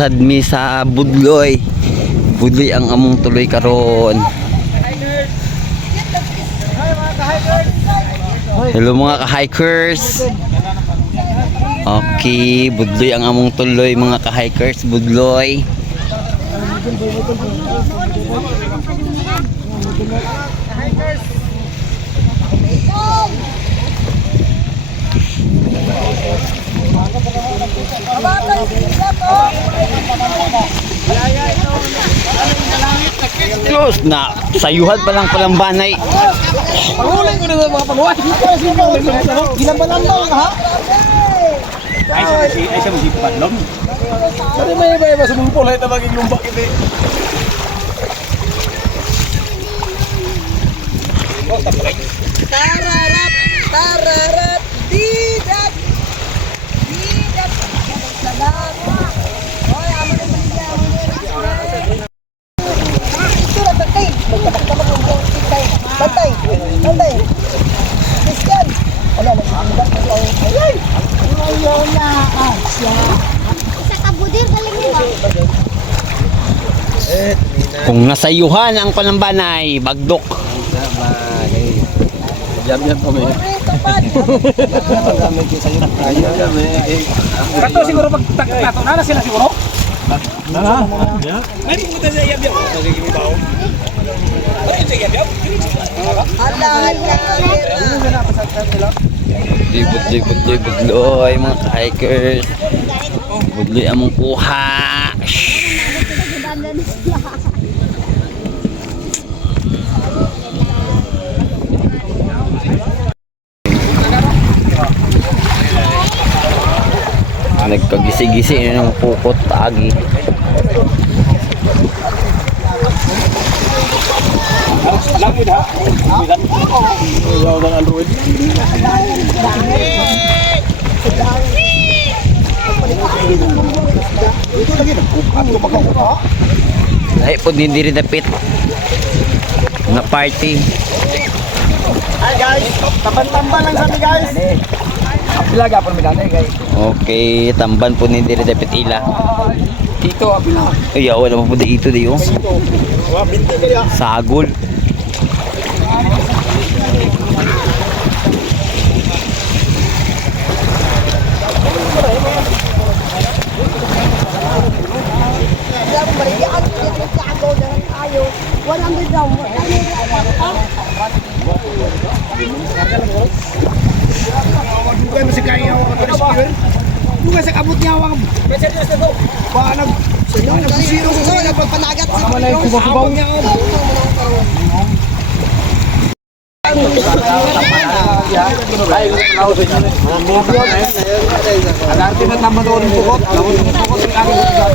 Sadmi sa Budloy. Budloy ang among tuloy karon. Hello mga ka-hikers. Okay, Budloy ang among tuloy mga ka-hikers, Budloy. Close na sayuhan pa lang palambanay. Pangulang ko na mga panguhan. Ginabalan mo ha? Ay siya masipad lang. Sari may iba sa mga pulay na maging lumbak ito. Tararat, tararat, didat, didat, sadat. Hoy, amo na baliya, amo na. Ito na bantay, magkataktamag ng bantay, bantay, bantay. Christian, wala na ay, ayaw na asya. Sa kabudir galing nila. Kung nasayuhan ang palambanay, bagdok. Jam-jam kami. Kato siguro pag nato na sila siguro. Na. May pumunta sa iyab-yab. Magiging Ay, sa iyab-yab. Budloy, Budloy mga ka-hikers. Budloy among kuha. Nagkagisi-gisi ng pukot agi. Lapid ha. Ayaw ng Android. Ay po din diri dapit. Na party. Hi guys, tapan-tamban lang sa amin guys. Pilaga po midane guys. Okay, tamban po ni diri dapit ila. Dito apila. Ay, awan naman po dito diyo. Wa binti kaya. Sagol. Bukan masih kaya ako ito na bukan sa kabut niya ako. Paanag nagsisiro sa sana pagpanagat sa mga kubaw niya ako. Agarte na tama doon ng pukot. Lawon ng pukot ng aking lugar.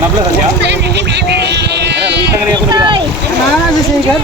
Nabla siya? Ano, lumitang rin ako na bila. Ano, sisigan?